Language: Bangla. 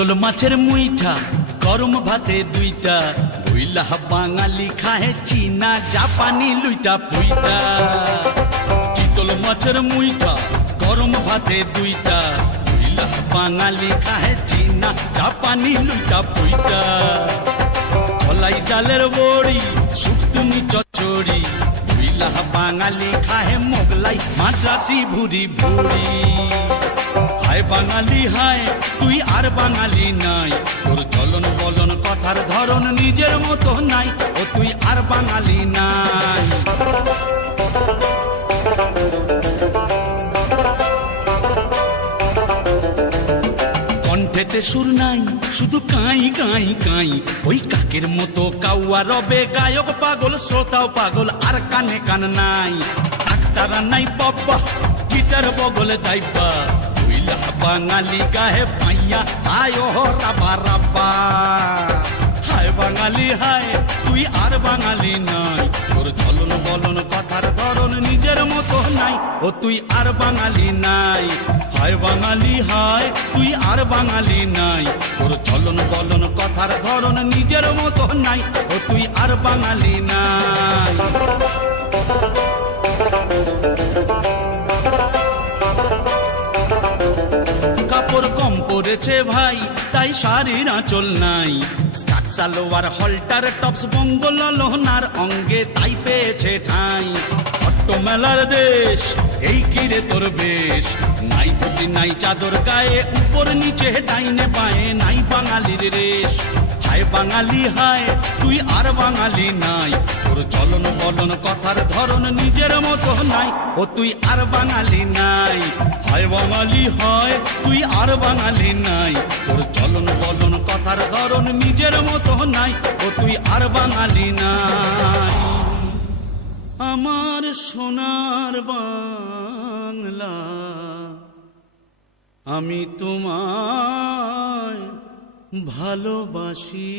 চিতল মাছের মুইঠা গরম ভাতে দুইটা ভুইলা বাঙালি খায় চীনা জাপানি লুইটা পুইটা। চিতল মাছের মুইঠা গরম ভাতে দুইটা ভুইলা বাঙালি খায় চীনা জাপানি লুইটা পুইটা। কলাই ডালের বড়ি শুকতুনি চচ্চড়ি ভুইলা বাঙালি খায় মোগলাই মাদ্রাসি ভুরি ভুরি। হায় বাঙালি হায় তুই আর বাঙালি নাই, তোর চলন বলন কথার ধরন নিজের মতো নাই, ও তুই আর বাঙালি নাই। কণ্ঠেতে সুর নাই শুধু কাই কাই কাই, ওই কাকের মতো কাউয়া রবে গায়ক পাগল শ্রোতাও পাগল আর কানে কান নাই। ডাক্তার নাই বাবা গিটার বগলে দাইবা ভুইলা বাঙালি গাহে পাইয়া আয় রাবা রাবা। হায় বাঙালি হায় তুই আর বাঙালি নাই, তোর চলন বলন কথার ধরন নিজের মতো নাই, ও তুই আর বাঙালি নাই। হায় বাঙালি হায় তুই আর বাঙালি নাই, তোর চলন বলন কথার ধরন নিজের মতো নাই, ও তুই আর বাঙালি নাই। কাপড় কম পড়েছে ভাই তাই শাড়ির আঁচল নাই, স্কার্ট সালোয়ার হলটার টপস বঙ্গ ললহনার অঙ্গে তাই পেয়েছে ঠাঁই। অট্ট মেলার দেশ এই কিরে তোর বেশ, নাই ধুতি নাই চাদর গায়ে উপর নিচে ডাইনে বায়ে নাই বাঙালির রেশ। হায় বাঙালি হায় তুই আর বাঙালি নাই, তোর চলন বলন কথার ধরন নিজের মতো নাই, ও তুই আর বাঙালি নাই। হায় বাঙালি হয় তুই আর বাঙালি নাই, তোর চলন বলন কথার ধরন নিজের মতো নাই, ও তুই আর বাঙালি নাই। আমার সোনার বাংলা আমি তোমায় ভালোবাসি।